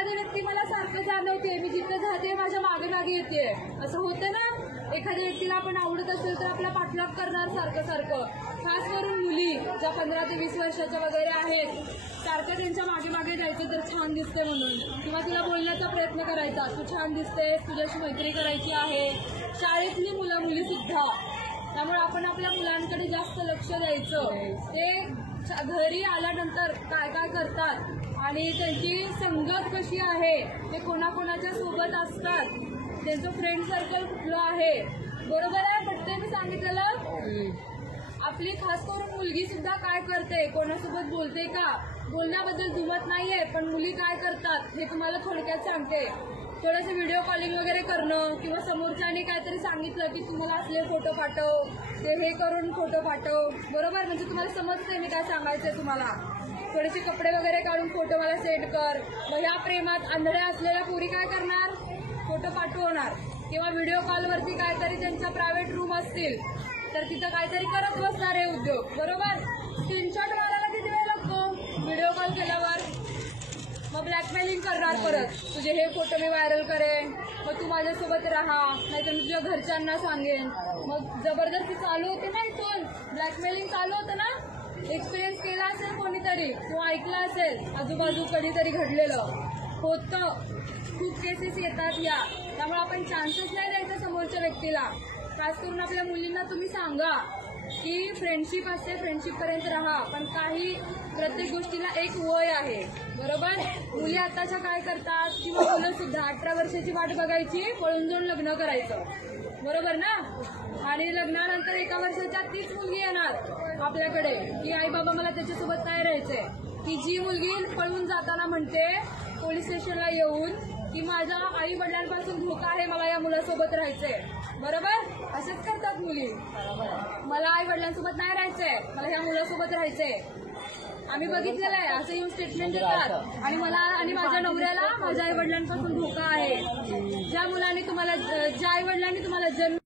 एखादी व्यक्ती मला सारखं जाणवते, मी जिथं जाते माझ्या मागे मागे येते, असं होतं ना. एखाद्या व्यक्तीला आपण आवडत असेल तर आपला पाठलाग करणार सारखं सारखं. खास करून मुली ज्या 15 ते 20 वर्षाच्या वगैरे आहेत, सारखं त्यांच्या मागे मागे जायचं तर छान दिसते म्हणून, किंवा तिला बोलण्याचा प्रयत्न करायचा, तू छान दिसतेस, तुझ्याशी मैत्री करायची आहे. शाळेतली मुलं मुली सुद्धा. त्यामुळे आपण आपल्या मुलांकडे जास्त लक्ष द्यायचं. ते घरी आल्यानंतर काय काय करतात आणि त्यांची संगत कशी आहे, ते कोणाकोणाच्या सोबत असतात, त्यांचं फ्रेंड सर्कल कुठलं आहे. बरोबर आहे, पटते मी सांगितलेलं. आपली खास करून मुलगी सुद्धा काय करते, कोणासोबत बोलते का, बोलण्याबद्दल जुमत नाहीये, पण मुली काय करतात हे तुम्हाला थोडक्यात सांगते. थोडंसं व्हिडिओ कॉलिंग वगैरे करणं, किंवा समोरच्याने काहीतरी सांगितलं की तुम्हाला असले फोटो पाठव, ते हे करून फोटो पाठव. बरोबर, म्हणजे तुम्हाला समजतंय मी काय सांगायचंय तुम्हाला. थोडेसे कपडे वगैरे काढून फोटो मला सेंड कर. मग ह्या प्रेमात आंधळ्या असलेल्या पोरी काय करणार, फोटो पाठवणार. किंवा व्हिडिओ कॉलवरती काहीतरी त्यांच्या प्रायव्हेट रूम असतील तर तिथं काहीतरी करत बसणार आहे उद्योग. बरोबर, स्क्रीनशॉट मारायला किती वेळ लागतो व्हिडिओ कॉल केल्यावर. मग ब्लॅकमेलिंग करणार परत, तुझे हे फोटो मी व्हायरल करेन, मग तू माझ्यासोबत राहा, नाहीतर मी तुझ्या घरच्यांना सांगेन. मग जबरदस्ती चालू होते ना, इथून ब्लॅकमेलिंग चालू होतं ना. एक्सपिरियन्स केला असेल कोणीतरी किंवा ऐकलं असेल आजूबाजू कधीतरी घडलेलं होतं. खूप केसेस येतात या. त्यामुळे आपण चान्सेस नाही द्यायचा समोरच्या व्यक्तीला. खास करून आपल्या मुलींना तुम्ही सांगा की फ्रेंडशिप असते, फ्रेंडशिप पर्यंत राहा, पण काही प्रत्येक गोष्टीला एक वय आहे. बरोबर, मुली आताच्या काय करतात, किंवा मुलं सुद्धा 18 वर्षाची वाट बघायची, पळून जाऊन लग्न करायचं. बरोबर ना. आणि लग्नानंतर 1 वर्षाच्या तीच मुलगी येणार आपल्याकडे की आई बाबा मला त्याच्यासोबत नाही राहायचंय. की जी मुलगी पळून जाताना म्हणते पोलीस स्टेशनला येऊन की माझ्या आई वडिलांपासून धोका आहे, मला या मुलासोबत राहायचंय. बरोबर, असंच करतात मुली. मला आई वडिलांसोबत नाही राहायचंय, मला ह्या मुलासोबत राहायचंय. आम्ही बघितलेलं आहे, असं येऊन स्टेटमेंट देतात. आणि मला आणि माझ्या नवऱ्याला माझ्या आई वडिलांपासून धोका आहे. ज्या आई वडिलांनी तुम्हाला जन्म